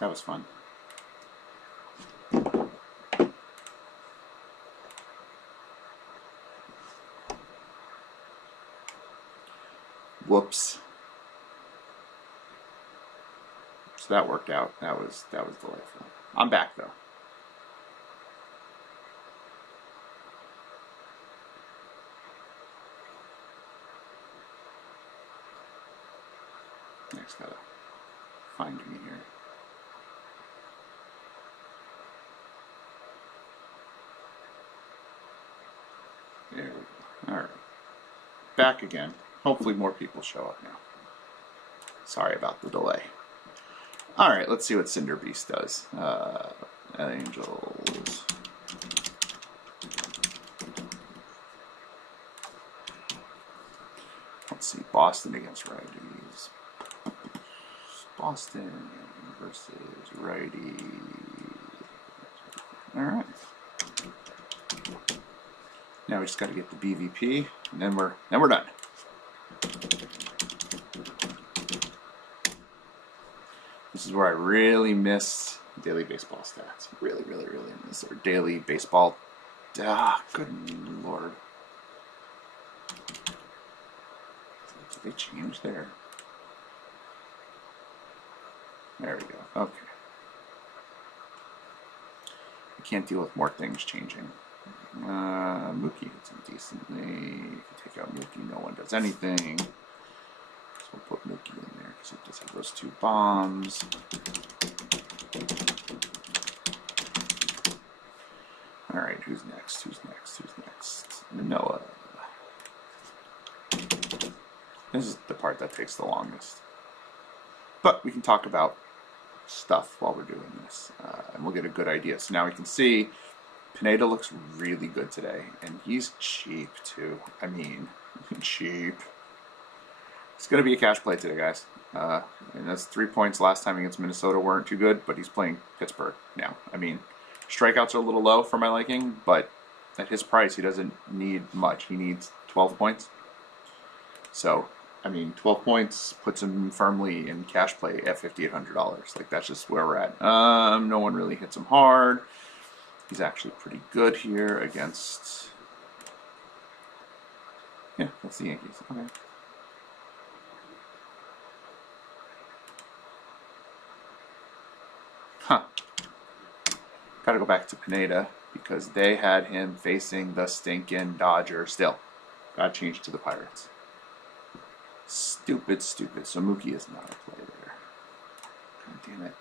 That was fun. Whoops. So that worked out. That was delightful. I'm back though. Next, gotta find me here. There we go. All right. Back again. Hopefully more people show up now. Sorry about the delay. All right, let's see what Cinder Beast does. Angels. Let's see, Boston against righties. Boston versus righty. All right. Now we just got to get the BVP, and then we're done. This is where I really miss daily baseball stats. Really miss our daily baseball. Good lord. Did they change there? There we go. Okay. I can't deal with more things changing. Mookie hits him decently. If you take out Mookie, no one does anything. So we'll put Mookie in there because he does have those two bombs. Alright, who's next? Who's next? Noah. This is the part that takes the longest. But we can talk about stuff while we're doing this, and we'll get a good idea. So now we can see Pineda looks really good today, and he's cheap too. I mean, cheap. It's going to be a cash play today, guys. And that's 3 points last time against Minnesota weren't too good, but he's playing Pittsburgh now. I mean, strikeouts are a little low for my liking, but at his price, he doesn't need much. He needs 12 points. So, I mean, 12 points puts him firmly in cash play at $5,800. Like, that's just where we're at. No one really hits him hard. He's actually pretty good here against... Yeah, that's the Yankees. Okay. Huh. Gotta go back to Pineda because they had him facing the stinking Dodgers still. Got changed to the Pirates. Stupid. So Mookie is not a play there. God damn it.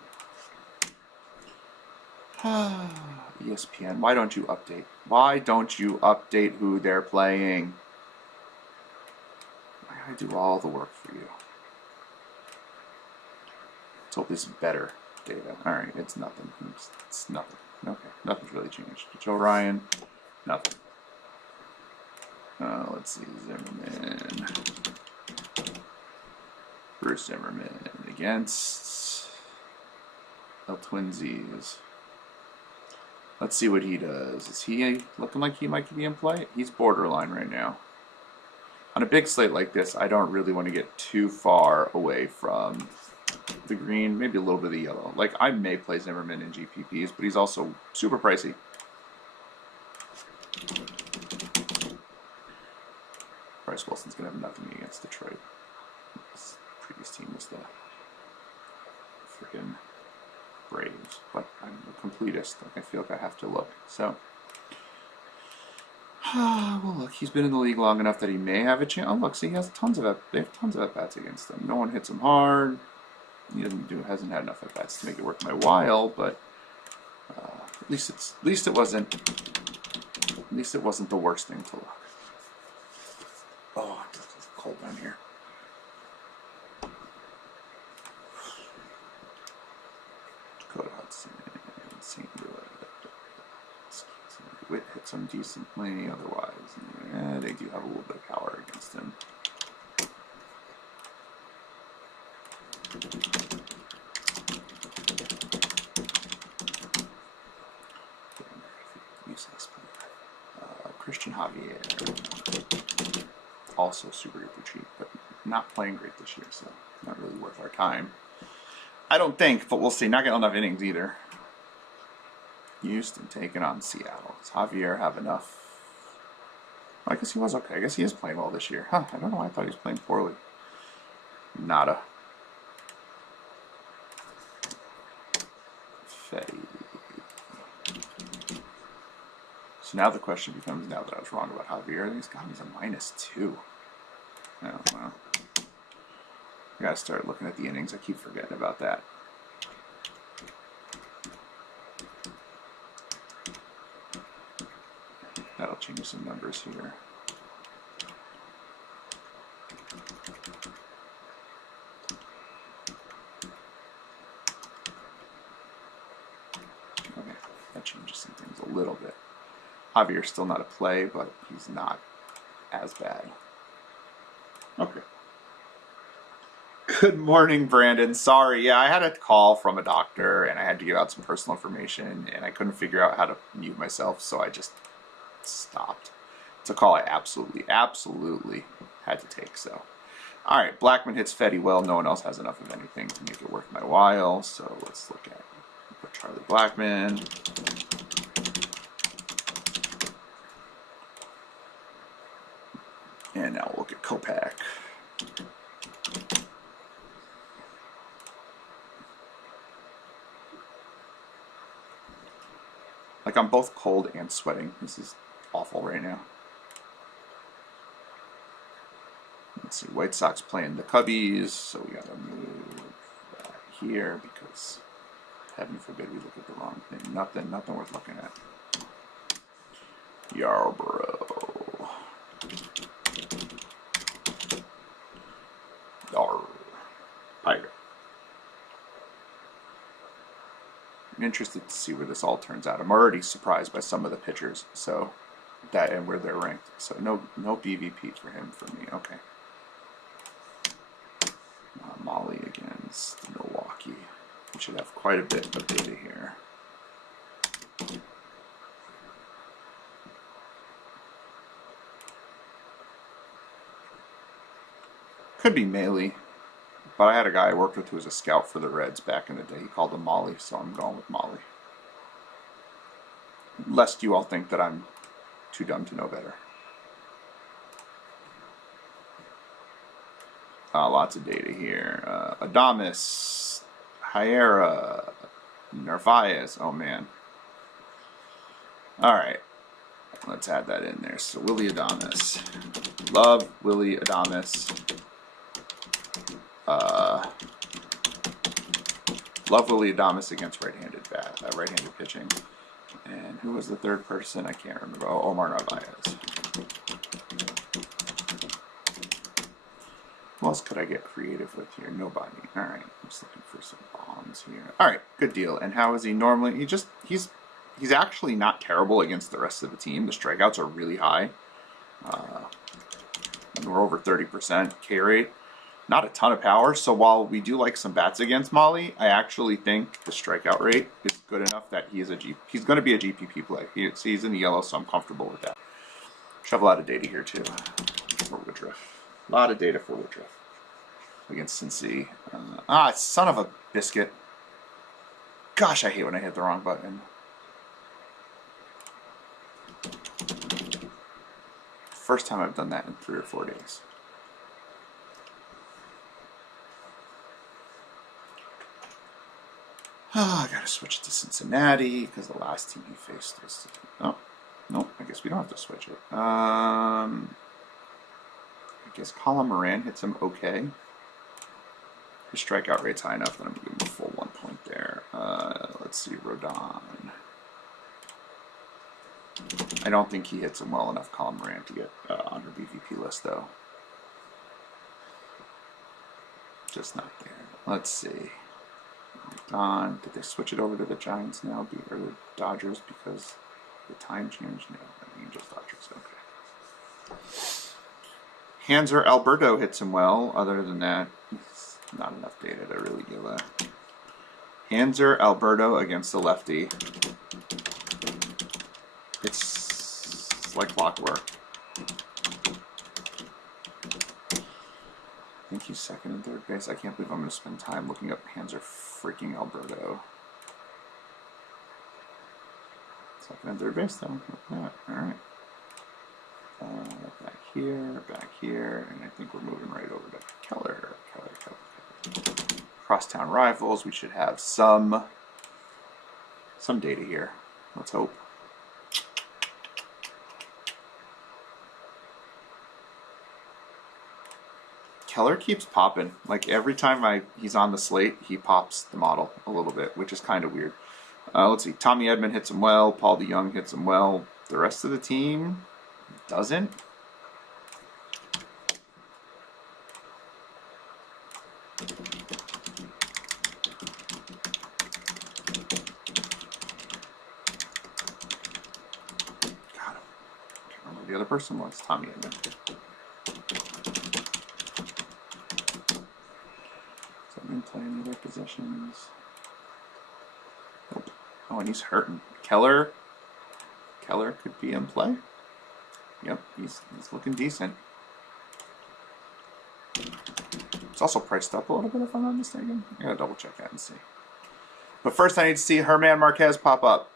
ESPN, why don't you update? Why don't you update who they're playing? I gotta do all the work for you. Let's hope this is better data. Alright, it's nothing. It's nothing. Okay, nothing's really changed. Joe Ryan, nothing. Let's see, Zimmerman. Bruce Zimmerman against El Twinsies. Let's see what he does. Is he looking like he might be in play? He's borderline right now. On a big slate like this, I don't really want to get too far away from the green, maybe a little bit of the yellow. Like, I may play Zimmerman in GPPs, but he's also super pricey. Bryce Wilson's going to have nothing against Detroit. His previous team was the freaking Braves, but I'm a completist. Like, I feel like I have to look. So, well, look, he's been in the league long enough that he may have a chance. Oh, look, see, he has tons of at-bats against him. No one hits him hard. He hasn't had enough at-bats to make it worth my while, but at least it wasn't the worst thing to look. Oh, it's cold down here. Dakota Hudson, St. Louis. Witt hits him decently. Otherwise, they do have a little bit of power against him. Christian Javier, also super duper cheap, but not playing great this year, so not really worth our time. I don't think, but we'll see. Not getting enough innings either. Houston taking on Seattle. Does Javier have enough? I guess he was okay. I guess he is playing well this year. Huh, I don't know why I thought he was playing poorly. Nada. Fetty. So now the question becomes, now that I was wrong about Javier, he's got me a -2. Oh, well. I gotta start looking at the innings. I keep forgetting about that. That'll change some numbers here. Okay, that changes some things a little bit. Javier's still not a play, but he's not as bad. Okay. Good morning, Brandon. Sorry, yeah, I had a call from a doctor and I had to give out some personal information and I couldn't figure out how to mute myself, so I just stopped. It's a call I absolutely had to take, so. All right, Blackman hits Fetty well. No one else has enough of anything to make it worth my while, so let's look at Charlie Blackman. And now we'll look at Kopech. Like, I'm both cold and sweating. This is awful right now. Let's see, White Sox playing the Cubbies, so we gotta move that here because heaven forbid we look at the wrong thing. Nothing worth looking at. Yarborough. Pirate. I'm interested to see where this all turns out. I'm already surprised by some of the pitchers, so that and where they're ranked. So no BVP for him for me. Okay. Molly against Milwaukee. We should have quite a bit of data here. Could be Maley, but I had a guy I worked with who was a scout for the Reds back in the day. He called him Molly, so I'm going with Molly. Lest you all think that I'm too dumb to know better. Lots of data here. Adames, Hiera, Narvaez. Oh, man. All right. Let's add that in there. So, Willie Adames. Love Willie Adames. Love Willie Adames against right-handed pitching. And who was the third person? I can't remember. Oh, Omar Narvaez. Who else could I get creative with here? Nobody. All right, I'm just looking for some bombs here. All right, good deal. And how is he normally? He's actually not terrible against the rest of the team. The strikeouts are really high. We're over 30% K rate. Not a ton of power. So while we do like some bats against Molly, I actually think the strikeout rate is good enough that he's going to be a GPP play. He's in the yellow, so I'm comfortable with that. Should have a lot of data here too for Woodruff. A lot of data for Woodruff against Cincy. Son of a biscuit. Gosh, I hate when I hit the wrong button. First time I've done that in 3 or 4 days. Oh, I gotta switch it to Cincinnati because the last team he faced was. Oh, nope. I guess we don't have to switch it. I guess Colin Moran hits him okay. His strikeout rate's high enough that I'm gonna give him a full 1 point there. Let's see, Rodon. I don't think he hits him well enough, Colin Moran, to get on her BVP list though. Just not there. Let's see. Did they switch it over to the Giants now, or the Dodgers, because the time changed? No, I mean just Dodgers. Okay. Hanser Alberto hits him well. Other than that, it's not enough data to really give a. Hanser Alberto against the lefty. It's like clockwork. think he's second and third base. I can't believe I'm going to spend time looking up Hanser freaking Alberto. Second and third base, though. Alright. Back here, and I think we're moving right over to Keller. Crosstown rivals. We should have some data here. Let's hope. Keller keeps popping. Like every time he's on the slate, he pops the model a little bit, which is kind of weird. Let's see. Tommy Edman hits him well. Paul DeYoung hits him well. The rest of the team doesn't. God, I can't remember who the other person was. Tommy Edman. Play any other positions? Nope. Oh, and he's hurting. Keller could be in play. Yep, he's looking decent. It's also priced up a little bit, if I'm not mistaken. I gotta double check that and see. But first, I need to see German Marquez pop up.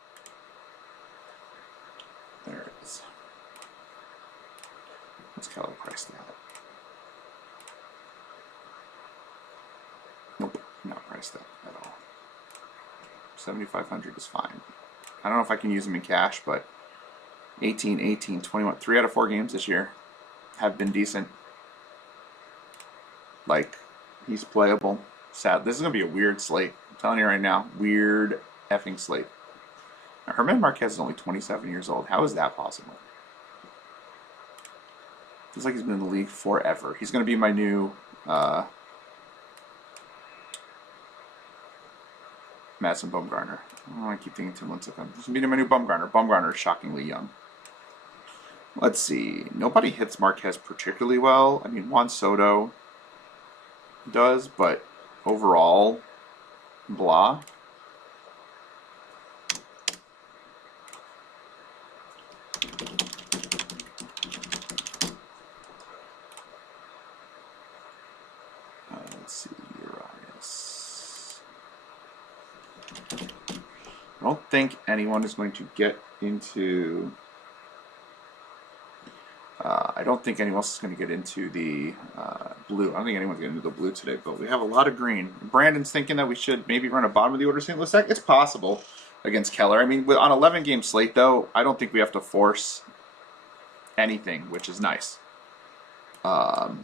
There it is. What's Keller priced at? Nope, not priced up at all. 7,500 is fine. I don't know if I can use him in cash, but 18, 18, 21. 3 out of 4 games this year have been decent. Like, he's playable. Sad. This is going to be a weird slate. I'm telling you right now. Weird effing slate. Now, German Marquez is only 27 years old. How is that possible? Feels like he's been in the league forever. He's going to be my new Madison Bumgarner. Oh, I keep thinking Tim Lincecum. He's going to be my new Bumgarner. Bumgarner is shockingly young. Let's see. Nobody hits Marquez particularly well. I mean, Juan Soto does, but overall, blah. Let's see. Urias. I don't think anyone is going to get into... I don't think anyone else is going to get into the blue. I don't think anyone's getting into the blue today, but we have a lot of green. Brandon's thinking that we should maybe run a bottom of the order St. Louis deck. It's possible against Keller. I mean, on 11-game slate, though, I don't think we have to force anything, which is nice. Yeah,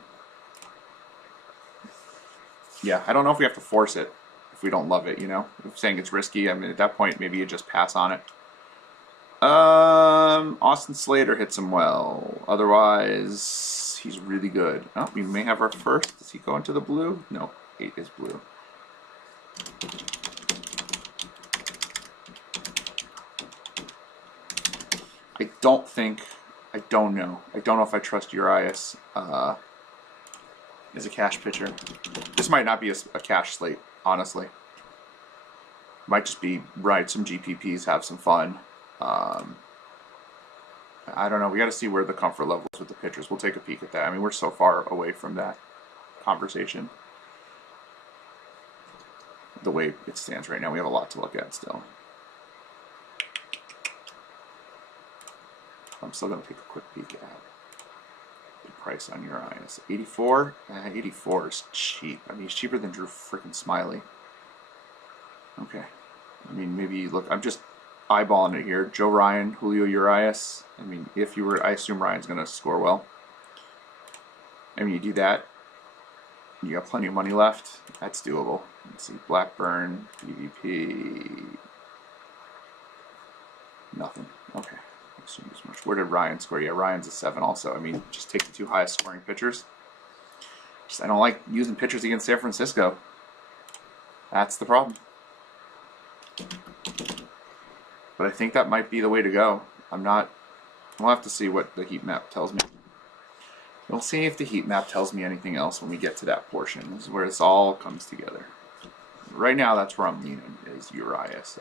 I don't know if we have to force it if we don't love it, you know? If saying it's risky, I mean, at that point, maybe you just pass on it. Austin Slater hits him well. Otherwise, he's really good. Oh, we may have our first. Does he go into the blue? No, 8 is blue. I don't know if I trust Urias as a cash pitcher. This might not be a cash slate, honestly. Might just be ride some GPPs, have some fun. I don't know. We got to see where the comfort level is with the pitchers. We'll take a peek at that. I mean, we're so far away from that conversation. The way it stands right now, we have a lot to look at still. I'm still going to take a quick peek at the price on Urias. 84? 84 is cheap. I mean, he's cheaper than Drew freaking Smiley. Okay. I mean, maybe look. I'm just eyeballing it here. Joe Ryan, Julio Urias. I mean, if you were, I assume Ryan's going to score well. I mean, you do that, you got plenty of money left. That's doable. Let's see, Blackburn, PvP, nothing. Okay, I assume as much. Where did Ryan score? Yeah, Ryan's a 7 also. I mean, just take the 2 highest scoring pitchers. I don't like using pitchers against San Francisco. That's the problem. But I think that might be the way to go. We'll have to see what the heat map tells me. We'll see if the heat map tells me anything else when we get to that portion. This is where this all comes together. Right now, that's where I'm leaning, is Urias.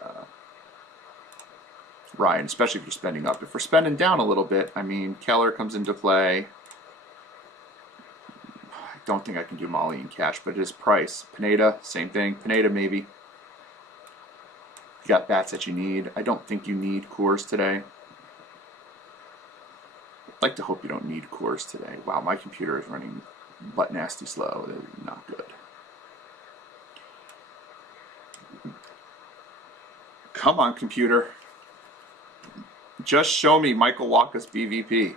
Ryan, especially if you're spending up. If we're spending down a little bit, I mean, Keller comes into play. don't think I can do Molly in cash, but it is price. Pineda, same thing. Pineda, maybe. You got bats that you need. I don't think you need Coors today. I'd like to hope you don't need Coors today. Wow, my computer is running butt nasty slow. That is not good. Come on, computer. Just show me Michael Wacha's BVP.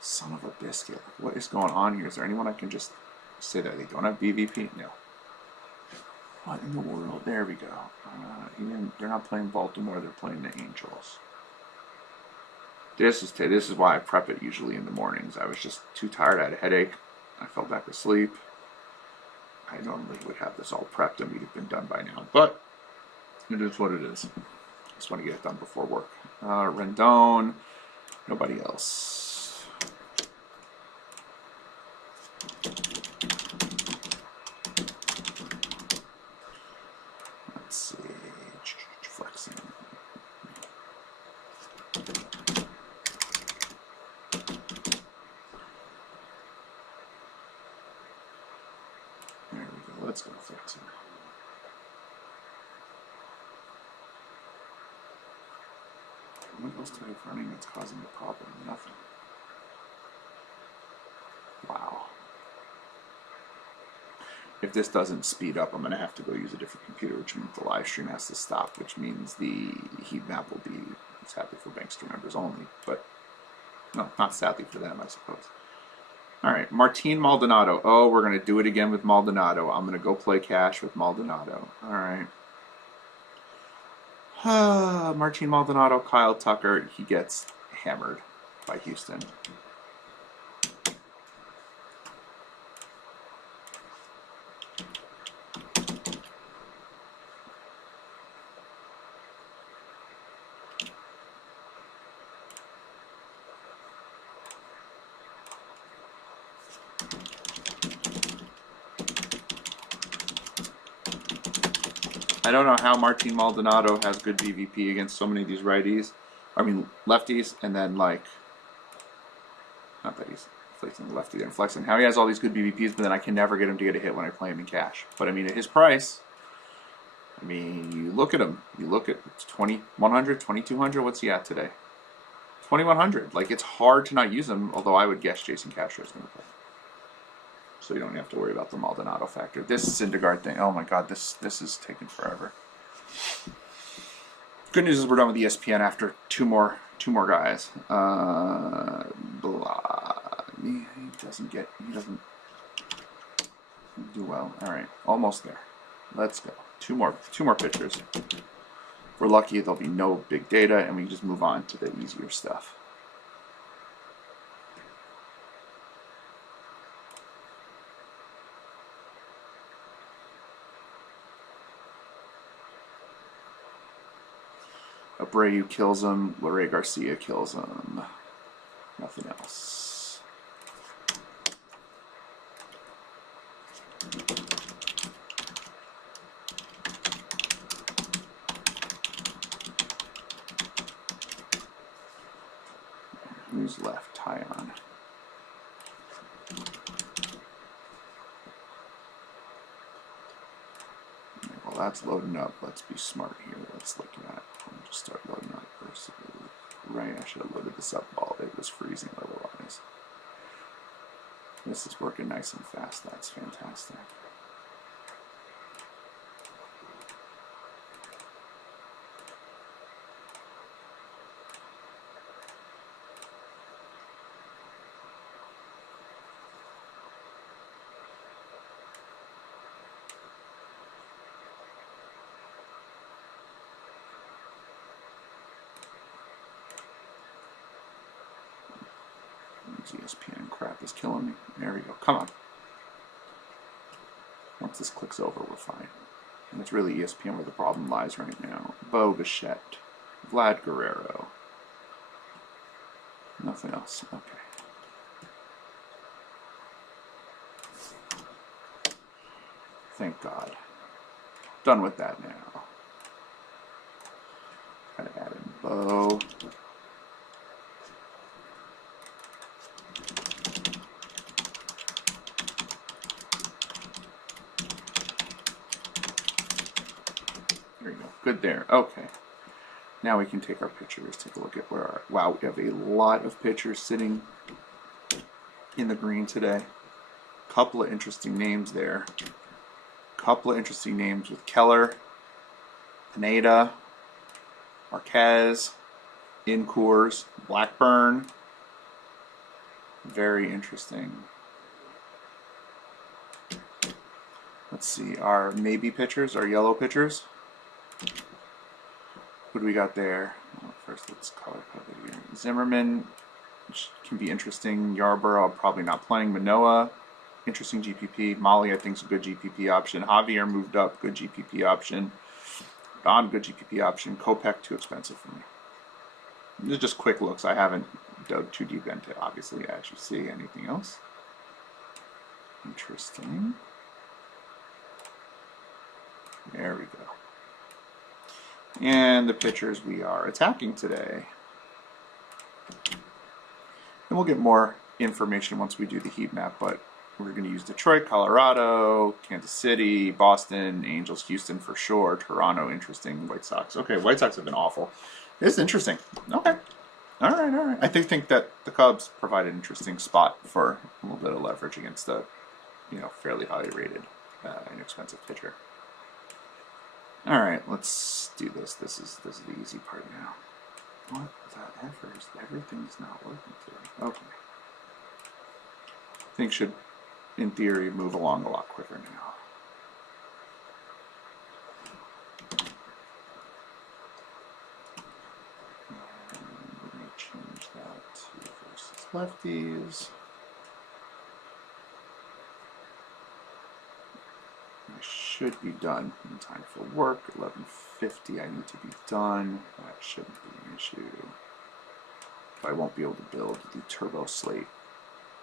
Son of a biscuit. What is going on here? Is there anyone I can just say that they don't have BVP? No. What in the world? There we go. They're not playing Baltimore. They're playing the Angels. This is why I prep it usually in the mornings. I was just too tired. I had a headache. I fell back asleep. I normally would have this all prepped and we'd have been done by now. But it is what it is. I just want to get it done before work. Rendon. Nobody else. Let's see. Flexing. There we go. Let's go flexing. What else do I have running that's causing a problem? Nothing. Wow. If this doesn't speed up, I'm going to have to go use a different computer, which means the live stream has to stop, which means the heat map will be sadly for Bankster members only. But, no, not sadly for them, I suppose. All right, Martin Maldonado. Oh, we're going to do it again with Maldonado. I'm going to go play cash with Maldonado. All right. Martin Maldonado, Kyle Tucker. He gets hammered by Houston. I don't know how Martin Maldonado has good BVP against so many of these righties. I mean, lefties, and then, like, not that he's flexing the lefty there and flexing. How he has all these good BVPs, but then I can never get him to get a hit when I play him in cash. But, I mean, at his price, I mean, you look at him. You look at 2,100, 2,200. What's he at today? 2,100. Like, it's hard to not use him, although I would guess Jason Castro is going to play. So you don't have to worry about the Maldonado factor. This Syndergaard thing, oh my god, this is taking forever. Good news is we're done with ESPN after two more guys. He doesn't do well. All right, almost there. Let's go. Two more pitchers. If we're lucky, there'll be no big data, and we can just move on to the easier stuff. Abreu kills him. Larry Garcia kills him. Nothing else. Who's left? Tyon. Well, that's loading up. Let's be smart here. Let's look at. Just start loading up first. Right, I should have loaded this up while it was freezing otherwise. This is working nice and fast. That's fantastic. ESPN crap is killing me. There we go. Come on. Once this clicks over, we're fine. And it's really ESPN where the problem lies right now. Bo Bichette. Vlad Guerrero. Nothing else. Okay. Thank God. Done with that now. Gotta add in Bo. good there. Okay. Now we can take our pitchers, take a look at where our... Wow, we have a lot of pitchers sitting in the green today. Couple of interesting names there. Couple of interesting names with Keller, Pineda, Marquez, Incours, Blackburn. Very interesting. Let's see, our maybe pitchers, our yellow pitchers. What do we got there? Well, first, let's color code it here. Zimmerman, which can be interesting. Yarborough, probably not playing. Manoah, interesting GPP. Molly, I think, is a good GPP option. Javier moved up, good GPP option. Don, good GPP option. Kopech, too expensive for me. These are just quick looks. I haven't dug too deep into, obviously, as you see. Anything else? Interesting. There we go. And the pitchers we are attacking today. And we'll get more information once we do the heat map, but we're going to use Detroit, Colorado, Kansas City, Boston, Angels, Houston for sure, Toronto, interesting, White Sox. Okay, White Sox have been awful. This is interesting. Okay. All right. I think that the Cubs provide an interesting spot for a little bit of leverage against a, fairly highly rated, inexpensive pitcher. All right, let's do this. This is the easy part now. What the ever? Everything's not working today. Okay. Things should, in theory, move along a lot quicker now. And we're going to change that to versus lefties. I should be done in time for work. 11:50 I need to be done. That shouldn't be an issue. But I won't be able to build the turbo slate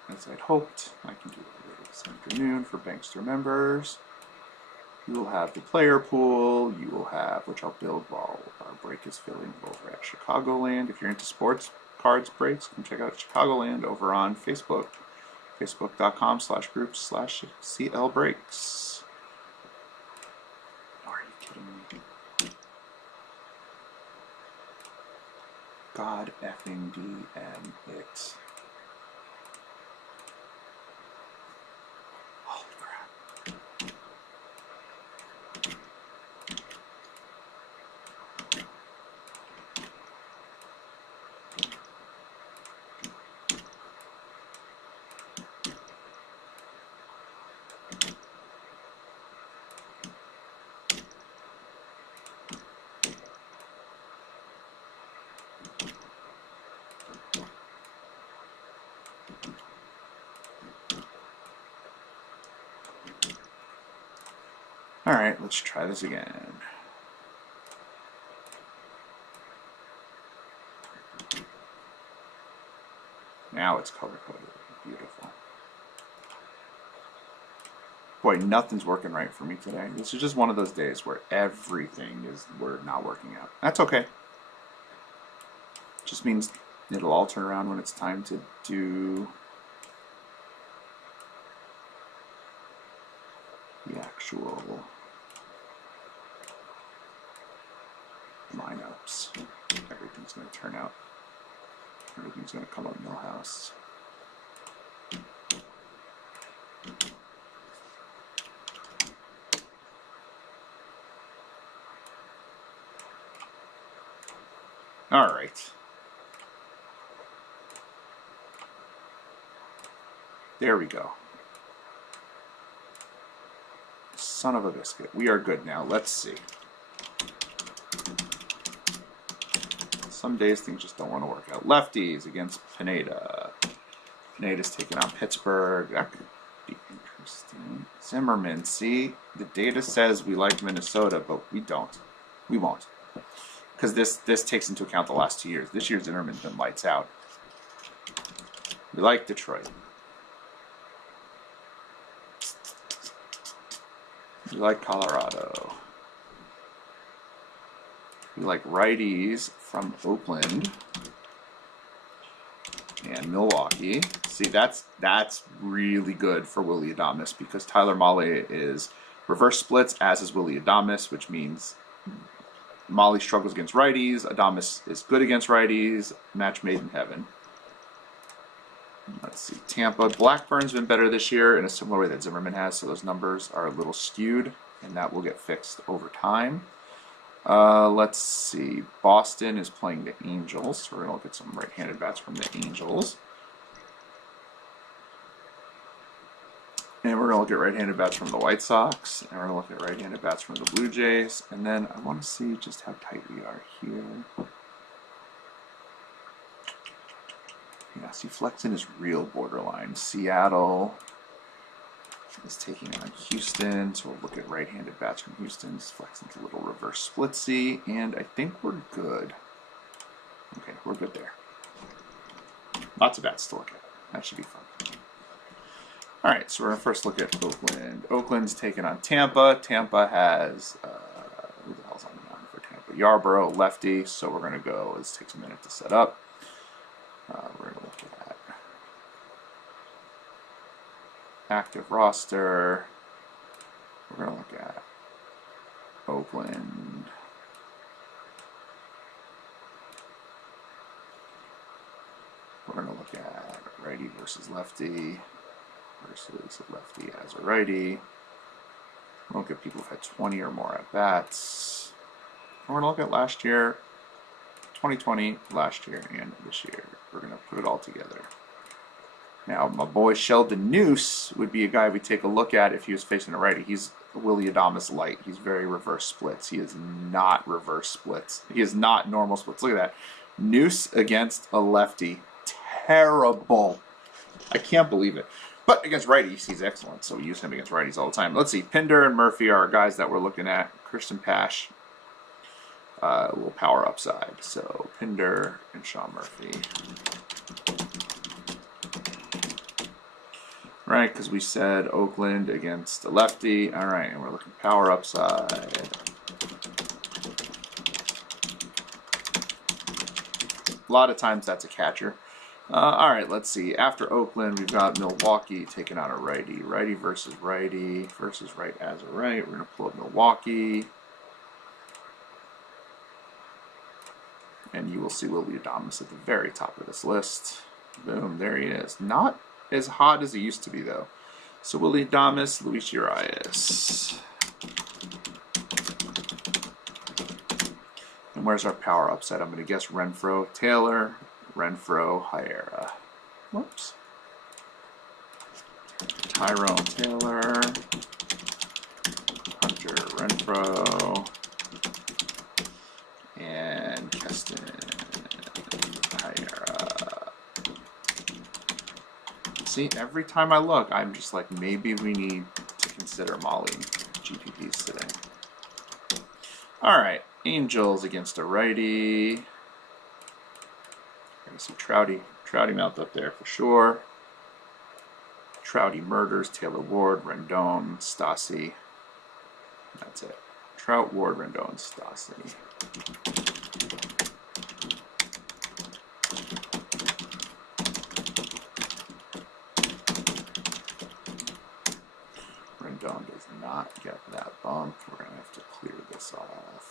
as I'd hoped. I can do it later this afternoon for Bankster members. You will have the player pool. You will have, which I'll build while our break is filling over at Chicagoland. If you're into sports cards breaks, come check out Chicagoland over on Facebook. Facebook.com/groups/CLBreaks. God effing DM it. Holy crap. All right, let's try this again. Now it's color coded. Beautiful. Boy, nothing's working right for me today. This is just one of those days where we're not working out. That's okay. Just means it'll all turn around when it's time to do the actual lineups. Everything's going to turn out. Everything's going to come up Millhouse. All right. There we go. Son of a biscuit. We are good now. Let's see. Some days things just don't want to work out. Lefties against Pineda. Pineda's taking on Pittsburgh. That could be interesting. Zimmerman. See, the data says we like Minnesota, but we don't. We won't. Because this takes into account the last 2 years. This year Zimmerman's been lights out. We like Detroit. We like Colorado. We like righties from Oakland and Milwaukee. See, that's really good for Willy Adames because Tyler Mahle is reverse splits, as is Willy Adames, which means Molly struggles against righties. Adamas is good against righties. Match made in heaven. Let's see. Tampa. Blackburn's been better this year in a similar way that Zimmerman has, so those numbers are a little skewed, and that will get fixed over time. Let's see. Boston is playing the Angels, so we're going to look at some right-handed bats from the Angels. And we're going to look at right-handed bats from the White Sox. And we're going to look at right-handed bats from the Blue Jays. And then I want to see just how tight we are here. Yeah, see, Flexen is real borderline. Seattle is taking on Houston. So we'll look at right-handed bats from Houston. Flexen's a little reverse splitsy. And I think we're good. Okay, we're good there. Lots of bats to look at. That should be fun. All right, so we're going to first look at Oakland. Oakland's taking on Tampa. Tampa has, who the hell's on the mound for Tampa? Yarborough, lefty. So we're going to go, this takes a minute to set up. We're going to look at active roster. We're going to look at Oakland. We're going to look at righty versus lefty. Versus a lefty as a righty. We'll look at people who've had 20 or more at bats. We're going to look at last year, 2020, last year, and this year. We're going to put it all together. Now, my boy Sheldon Noose would be a guy we'd take a look at if he was facing a righty. He's Willy Adames light. He's very reverse splits. He is not reverse splits. He is not normal splits. Look at that. Noose against a lefty. Terrible. I can't believe it. But against righties, he's excellent, so we use him against righties all the time. Let's see, Pinder and Murphy are guys that we're looking at. Christian Pash, a little power upside. So Pinder and Sean Murphy. Right, because we said Oakland against a lefty. All right, and we're looking power upside. A lot of times that's a catcher. All right, let's see. After Oakland, we've got Milwaukee taking on a righty. Righty versus right as a right. We're going to pull up Milwaukee. And you will see Willy Adames at the very top of this list. Boom, there he is. Not as hot as he used to be, though. So Willy Adames, Luis Urias. And where's our power upside? I'm going to guess Renfroe, Taylor. Renfroe, Hyera. Whoops. Tyrone Taylor. Hunter Renfroe. And Keston Hyera. See, every time I look, I'm just like, maybe we need to consider Molly GPPs today. All right, Angels against a righty. See Trouty mouth up there for sure. Trouty murders, Taylor Ward, Rendon, Stassi. That's it. Trout, Ward, Rendon, Stassi. Rendon does not get that bump. We're going to have to clear this off.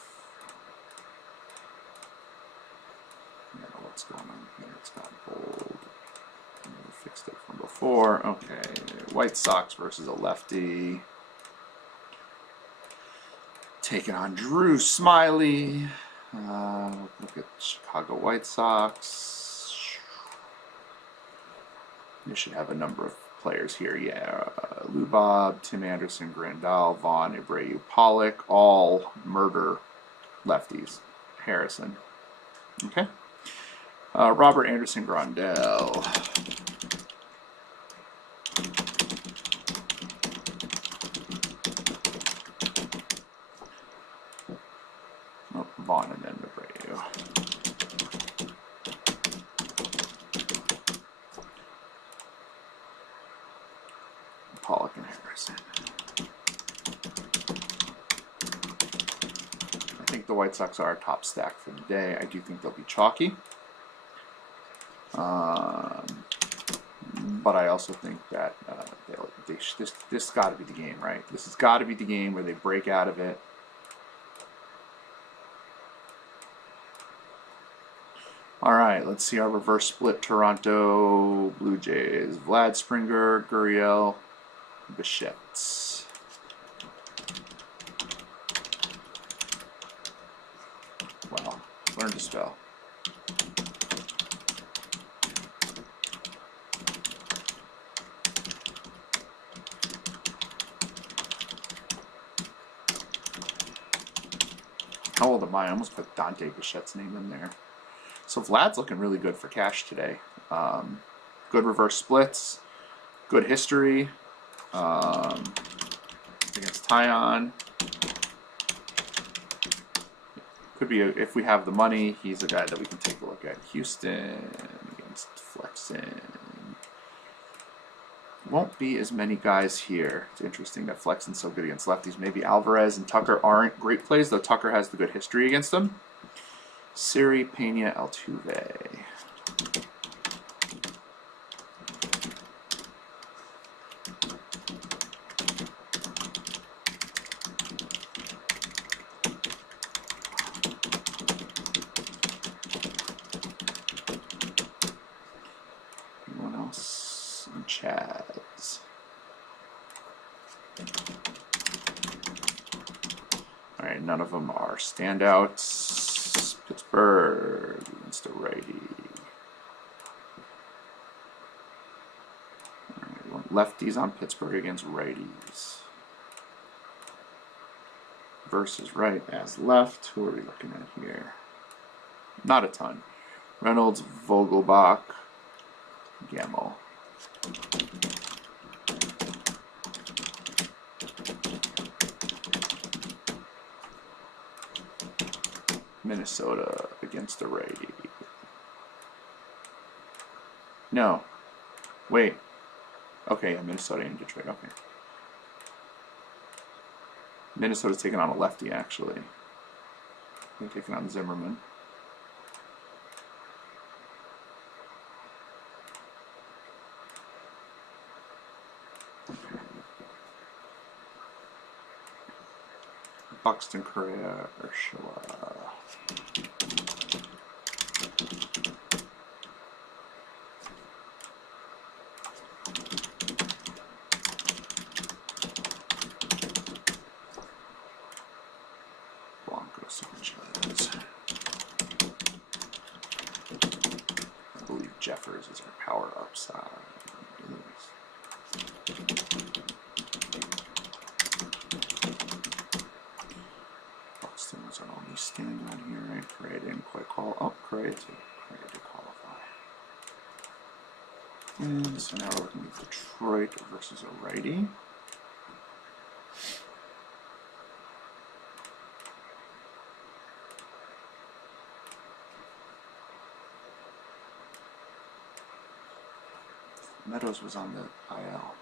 What's going on here? It's got bold. We fixed it from before. Okay, White Sox versus a lefty. Taking on Drew Smiley. Look at Chicago White Sox. You should have a number of players here. Yeah, Lou Bob, Tim Anderson, Grandal, Vaughn, Abreu, Pollock, all murder lefties. Harrison. Okay. Robert Anderson Grandel. Oh, Vaughn and then Abreu. Pollock and Harrison. I think the White Sox are our top stack for the day. I do think they'll be chalky. But I also think that this got to be the game, right? This has got to be the game where they break out of it. right, let's see our reverse split. Toronto Blue Jays. Vlad, Springer, Gurriel, Bichette. Wow, learn to spell. How old am I? I almost put Dante Bichette's name in there. So Vlad's looking really good for cash today. Good reverse splits, good history against Tyon. Could be, if we have the money, he's a guy that we can take a look at. Houston against Flexen. Won't be as many guys here. It's interesting that Flexen's so good against lefties. Maybe Alvarez and Tucker aren't great plays, though Tucker has the good history against them. Siri, Pena, Altuve. Anyone else? And Chads. All right, none of them are standouts. Pittsburgh against a righty. All right, we want lefties on Pittsburgh against righties. Versus right as left. Who are we looking at here? Not a ton. Reynolds, Vogelbach, Gamel. Minnesota against the righty. No. Wait. Okay, yeah, Minnesota and Detroit. Okay. Minnesota's taking on a lefty, actually. They're taking on Zimmerman. Buxton, Correa, Urshela. Blanco Sanchez. I believe Jeffers is our power upside. Buxton was our only stand on here, right? Correa didn't quite call. Oh, Correa too. Correa did qualify. And so now we're looking at Detroit versus a righty. Meadows was on the IL.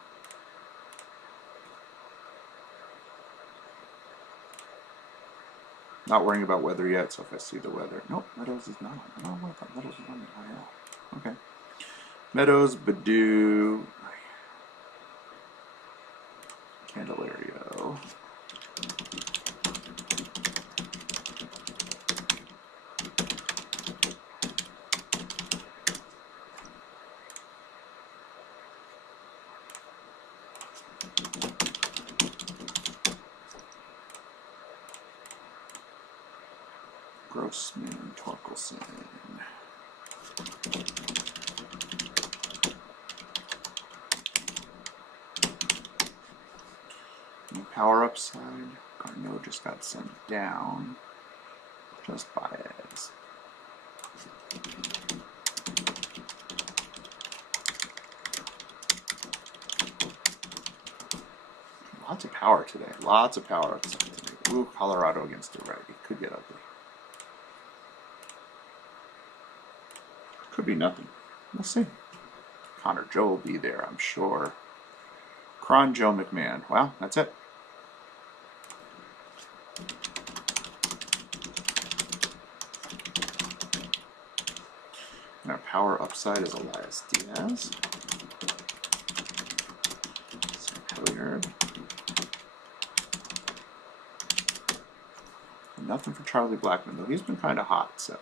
Not worrying about weather yet, so if I see the weather. Nope, Meadows is not. I don't know what that Meadows is on the IL. Okay. Meadows, Badu, Candelario. Grossman, Torkelson. New power upside. Garneau just got sent down. Just Baez. Lots of power today. Lots of power upside today. Ooh, Colorado against the righty. Could get ugly. Could be nothing. We'll see. Connor Joe will be there, I'm sure. Cron, Joe McMahon. Wow, that's it. And our power upside is Elias Diaz. Hilliard. Nothing for Charlie Blackmon, though. He's been kind of hot, so.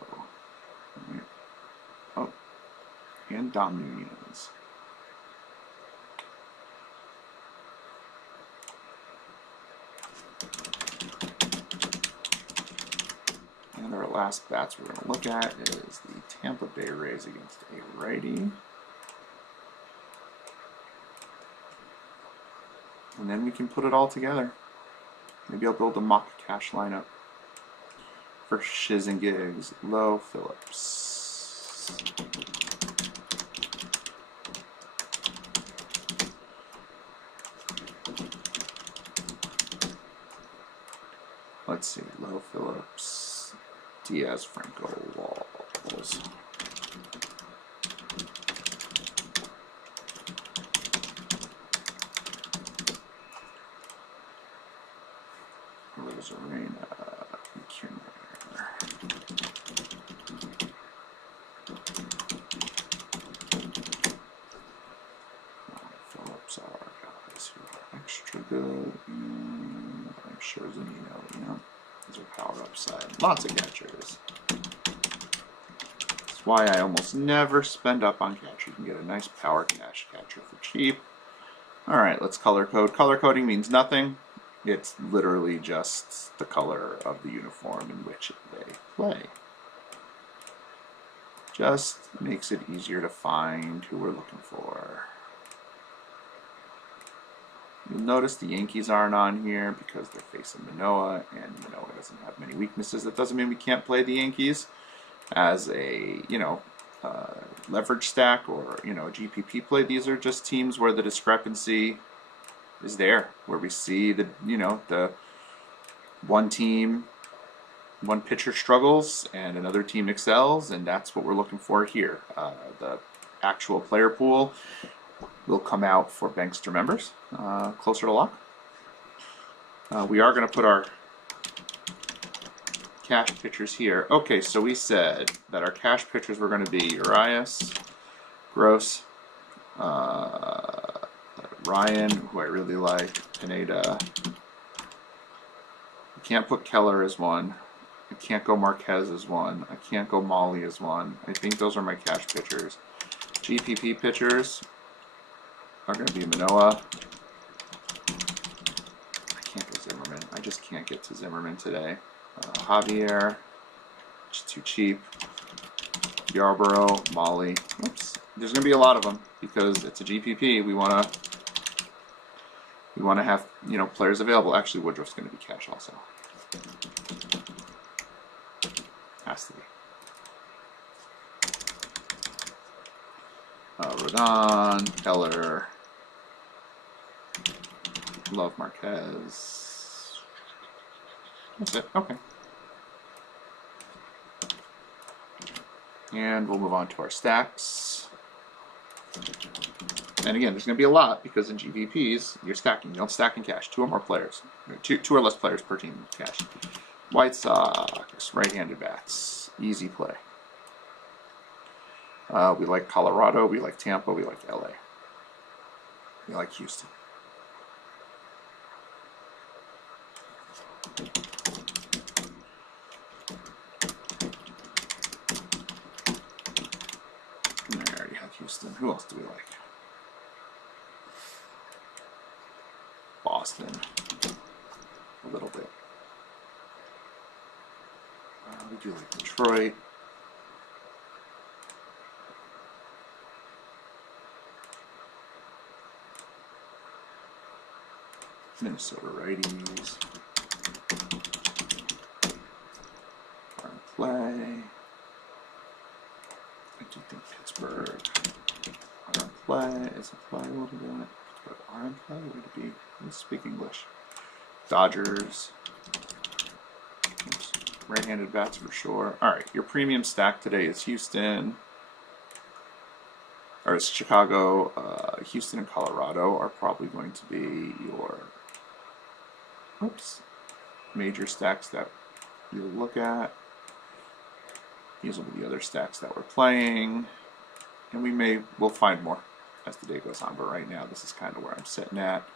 and Dom Nunez. And our last bats we're going to look at is the Tampa Bay Rays against a righty. And then we can put it all together. Maybe I'll build a mock cash lineup for Shiz and Gigs. Low Phillips. Let's see. Low Phillips. Diaz, Franco, Walls. Arena, Phillips are guys who are extra good. I'm sure Zanino, these are power upside. Lots of catchers. That's why I almost never spend up on catch. You can get a nice power cash catcher for cheap. Alright, let's color code. Color coding means nothing. It's literally just the color of the uniform in which they play. Just makes it easier to find who we're looking for. You'll notice the Yankees aren't on here because they're facing Manoah, and Manoah doesn't have many weaknesses. That doesn't mean we can't play the Yankees as a, leverage stack or, a GPP play. These are just teams where the discrepancy is there, where we see the the one team, one pitcher struggles and another team excels, and that's what we're looking for here. The actual player pool will come out for Bankster members closer to lock. We are going to put our cash pitchers here. Okay, so we said that our cash pitchers were going to be Urias, Gross, Ryan, who I really like, Pineda. I can't put Keller as one. I can't go Marquez as one. I can't go Molly as one. I think those are my cash pitchers. GPP pitchers are going to be Manoah. I can't go Zimmerman. I just can't get to Zimmerman today. Javier, just too cheap. Yarborough, Molly. Oops. There's going to be a lot of them because it's a GPP. We want to have players available. Actually, Woodruff's going to be cash also. Has to be. Rodon, Keller, love Marquez. That's it. Okay. And we'll move on to our stacks. And again, there's going to be a lot because in GPPs, you're stacking. You don't stack in cash. Two or more players. Two or less players per team in cash. White Sox, right-handed bats. Easy play. We like Colorado. We like Tampa. We like LA. We like Houston. I already have Houston. Who else do we like? Boston. A little bit. We do like Detroit. Minnesota righties. Are in play. I do think Pittsburgh are in play. Is in play a little bit. Pittsburgh are in play. Would it be? Let's speak English. Dodgers. Oops. Right-handed bats for sure. All right, your premium stack today is Houston. Or it's Chicago. Houston and Colorado are probably going to be your major stacks that you'll look at. These will be the other stacks that we're playing, and we'll find more as the day goes on. But right now, this is kind of where I'm sitting at.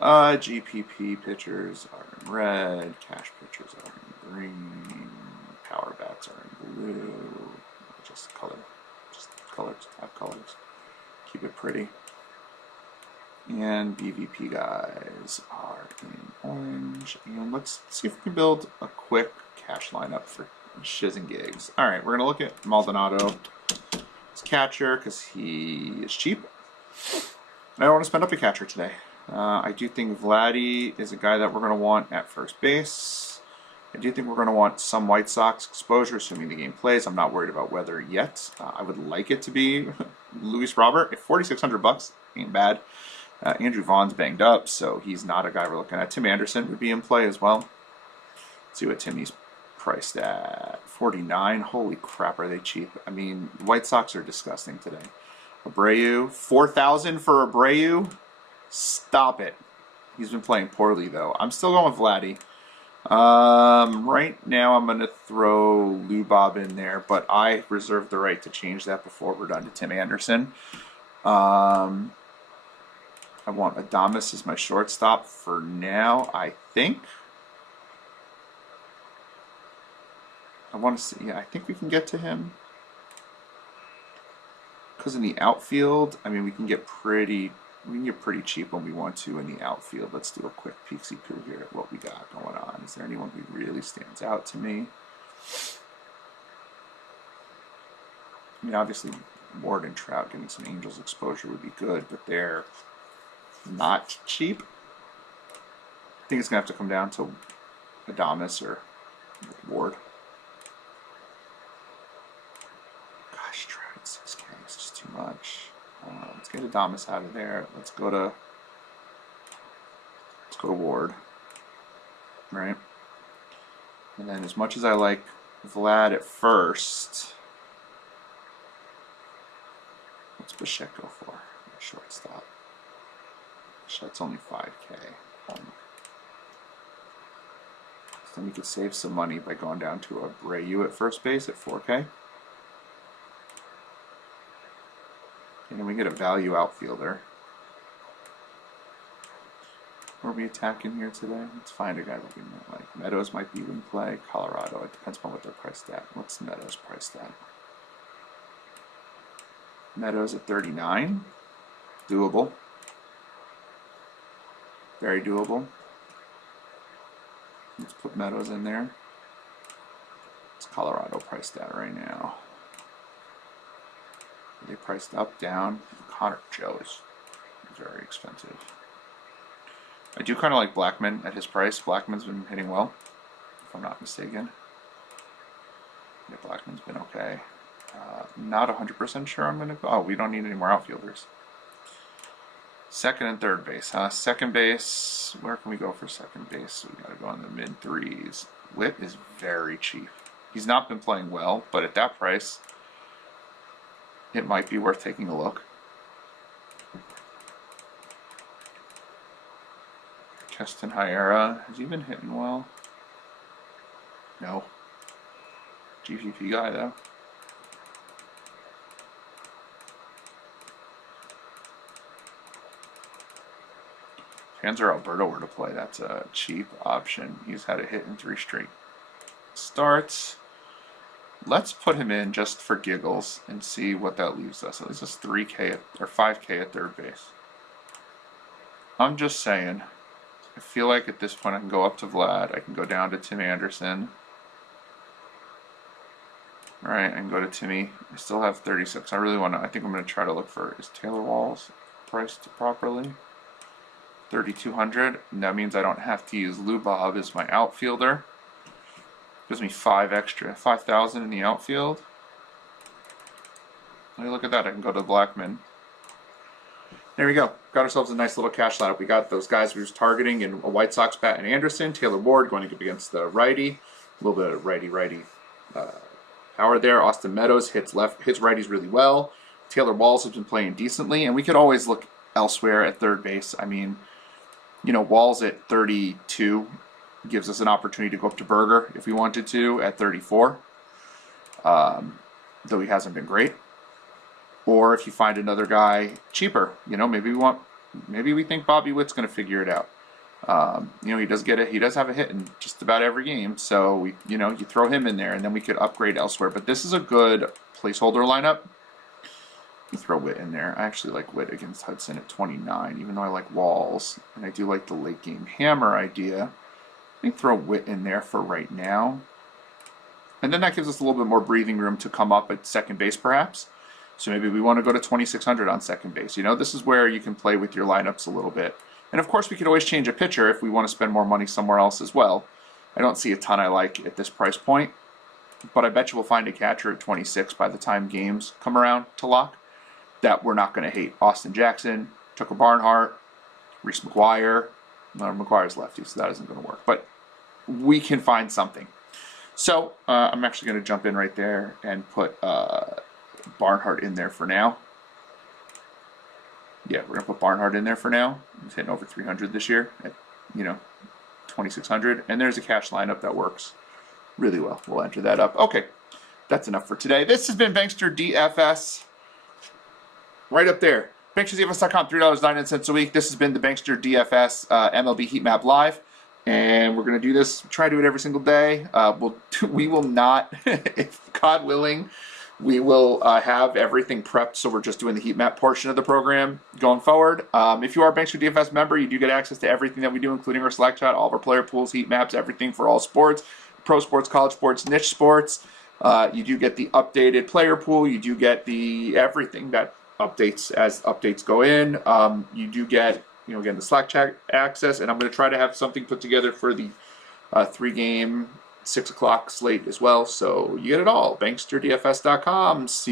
GPP pitchers are in red, cash pitchers are in green, power bats are in blue. Just colors, have colors. Keep it pretty. And BVP guys are in orange. And let's see if we can build a quick cash lineup for shiz and gigs. All right, we're gonna look at Maldonado, his catcher, because he is cheap. I don't want to spend up a catcher today. I do think Vladdy is a guy that we're going to want at first base. I do think we're going to want some White Sox exposure, assuming the game plays. I'm not worried about weather yet. I would like it to be Luis Robert. At $4,600, ain't bad. Andrew Vaughn's banged up, so he's not a guy we're looking at. Tim Anderson would be in play as well. Let's see what Timmy's priced at. 49. Holy crap, are they cheap? I mean, White Sox are disgusting today. Abreu, 4,000 for Abreu. Stop it. He's been playing poorly though. I'm still going with Vladdy. Right now I'm going to throw Lubob in there, but I reserve the right to change that before we're done to Tim Anderson. I want Adames as my shortstop for now, I think. I want to see, yeah, I think we can get to him. Because in the outfield, I mean, we can get pretty cheap when we want to in the outfield. Let's do a quick peek-see-poo here at what we got going on. Is there anyone who really stands out to me? I mean, obviously, Ward and Trout getting some Angels exposure would be good, but they're not cheap. I think it's going to have to come down to Adames or Ward. Gosh, Trout at 6K is just too much. Let's get Adames out of there. Let's go to Ward, right? And then, as much as I like Vlad at first, what's Bichette go for? Shortstop. Bichette's only 5K. So then we could save some money by going down to Abreu at first base at 4K. And then we get a value outfielder. Where are we attacking here today? Let's find a guy that we might like. Meadows might be in play. Colorado. It depends on what they're priced at. What's Meadows priced at? Meadows at 39. Doable. Very doable. Let's put Meadows in there. What's Colorado priced at right now? Are they priced up, down? Connor Joe is very expensive. I do kind of like Blackman at his price. Blackman's been hitting well, if I'm not mistaken. Yeah, Blackman's been okay. Not 100% sure I'm going to go. Oh, we don't need any more outfielders. Second and third base, huh? Second base, where can we go for second base? We got to go in the mid-3s. Witt is very cheap. He's not been playing well, but at that price, it might be worth taking a look. Keston Hiera, has he been hitting well? No. GPP guy though. Hanser Alberto were to play, that's a cheap option. He's had a hit in 3 straight starts. Let's put him in just for giggles and see what that leaves us. At least it's 3K or 5K at third base. I'm just saying. I feel like at this point I can go up to Vlad. I can go down to Tim Anderson. Alright, I can go to Timmy. I still have 36. I really want to. I think I'm going to try to look for, is Taylor Walls priced properly? 3,200. And that means I don't have to use Lubob as my outfielder. Gives me 5,000 in the outfield. Let me look at that. I can go to Blackman. There we go. Got ourselves a nice little cash lineup. We got those guys we were targeting in a White Sox bat and Anderson. Taylor Ward going up against the righty. A little bit of righty power there. Austin Meadows hits righties really well. Taylor Walls has been playing decently, and we could always look elsewhere at third base. I mean, you know, Walls at 32 gives us an opportunity to go up to Berger if we wanted to at 34, though he hasn't been great. Or if you find another guy cheaper, you know, maybe we think Bobby Witt's going to figure it out. You know, he does have a hit in just about every game, so you throw him in there, and then we could upgrade elsewhere. But this is a good placeholder lineup. Throw Witt in there. I actually like Witt against Hudson at 29, even though I like Walls, and I do like the late game hammer idea. I think throw Witt in there for right now. And then that gives us a little bit more breathing room to come up at second base, perhaps. So maybe we want to go to 2,600 on second base. You know, this is where you can play with your lineups a little bit. And of course, we could always change a pitcher if we want to spend more money somewhere else as well. I don't see a ton I like at this price point, but I bet you we'll find a catcher at 26 by the time games come around to lock that we're not going to hate. Austin Jackson, Tucker Barnhart, Reese McGuire. No, McGuire's lefty, so that isn't going to work. But we can find something. So I'm actually going to jump in right there and put Barnhart in there for now. Yeah, we're going to put Barnhart in there for now. He's hitting over 300 this year at, 2,600. And there's a cash lineup that works really well. We'll enter that up. Okay, that's enough for today. This has been Bankster DFS. Right up there. BanksterDFS.com, $3.99 a week. This has been the Bankster DFS MLB Heat Map Live. And we're going to do this, try to do it every single day. We will not, if God willing, we will have everything prepped, so we're just doing the heat map portion of the program going forward. If you are a Bankster DFS member, you do get access to everything that we do, including our Slack chat, all of our player pools, heat maps, everything for all sports, pro sports, college sports, niche sports. You do get the updated player pool. You do get the everything that updates as updates go in. You do get, again, the Slack chat access, and I'm going to try to have something put together for the 3-game, 6 o'clock slate as well. So you get it all. BanksterDFS.com. See